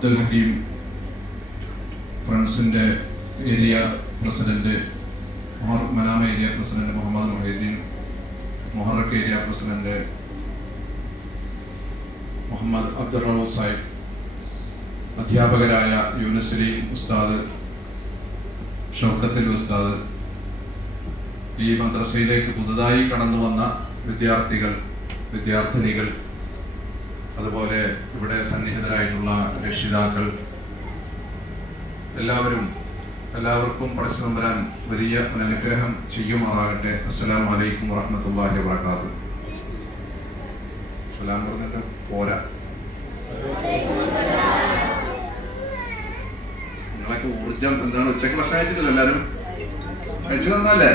അബ്ദുൽ ഹക്കീം ഫ്രണ്ട്സിൻ്റെ area president, Manama area president Muhammad Mohiuddin, Muharraq area president Muhammad Abdul Rauf Sahib, അധ്യാപകരായ യൂനുസ് സലീം ഉസ്താദ്, ഷൗക്കത്തുൽ ഉസ്താദ്, ഈ മദ്രസയിലേക്ക് പുതുതായി കടന്നു വന്ന വിദ്യാർത്ഥികൾ, വിദ്യാർത്ഥിനികൾ, അതുപോലെ ഇവിടെ സന്നിഹിതരായിട്ടുള്ള രക്ഷിതാക്കൾ, എല്ലാവർക്കും പടച്ചു തമ്പുരാൻ വലിയ അനുഗ്രഹം ചെയ്യുമാറാകട്ടെ. അസ്സലാമു അലൈക്കും വറഹ്മത്തുള്ളാഹി വബറകാതുഹു. സലാം പറഞ്ഞിട്ട് പോരാ, നിങ്ങളൊക്കെ ഊർജം എന്താണ്? ഉച്ചക്ക് ഭക്ഷണം കഴിച്ചിട്ടില്ല? എല്ലാവരും കഴിച്ചു തന്നല്ലേ?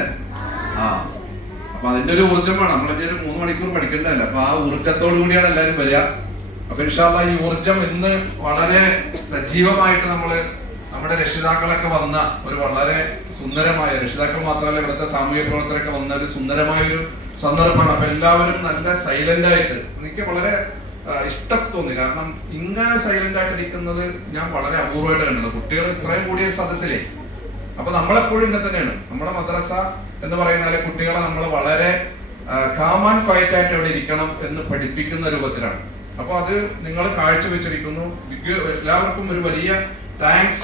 അപ്പൊ അതിന്റെ ഒരു ഊർജ്ജം വേണം. നമ്മളൊക്കെ ഒരു 3 മണിക്കൂർ പഠിക്കേണ്ടതല്ല. അപ്പൊ ആ ഊർജ്ജത്തോടു കൂടിയാണ് എല്ലാവരും വരിക. അപ്പൊ ഇൻഷാ അല്ലാഹ് ഈ ഊർജ്ജം ഇന്ന് വളരെ സജീവമായിട്ട് നമ്മുടെ രക്ഷിതാക്കളൊക്കെ വന്ന ഒരു വളരെ സുന്ദരമായ, രക്ഷിതാക്കൾ മാത്രമല്ല ഇവിടുത്തെ സാമൂഹ്യ പ്രവർത്തകരൊക്കെ വന്ന ഒരു സുന്ദരമായ ഒരു സന്ദർഭമാണ്. അപ്പൊ എല്ലാവരും നല്ല സൈലന്റ് ആയിട്ട്, എനിക്ക് വളരെ ഇഷ്ടം തോന്നി. കാരണം ഇങ്ങനെ സൈലന്റ് ആയിട്ട് ഇരിക്കുന്നത് ഞാൻ വളരെ അപൂർവമായിട്ട് കണ്ടത്. കുട്ടികൾ ഇത്രയും കൂടിയ സദസ്സിലേ. അപ്പൊ നമ്മളെപ്പോഴും ഇങ്ങനെ തന്നെയാണ്. നമ്മുടെ മദ്രസ എന്ന് പറയുന്ന കുട്ടികളെ നമ്മൾ വളരെ കാം ആൻഡ് ക്വയറ്റ് ആയിട്ട് അവിടെ ഇരിക്കണം എന്ന് പഠിപ്പിക്കുന്ന രൂപത്തിലാണ്. അപ്പൊ അത് നിങ്ങൾ കാഴ്ചവെച്ചിരിക്കുന്നു. എല്ലാവർക്കും ഒരു വലിയ താങ്ക്സ്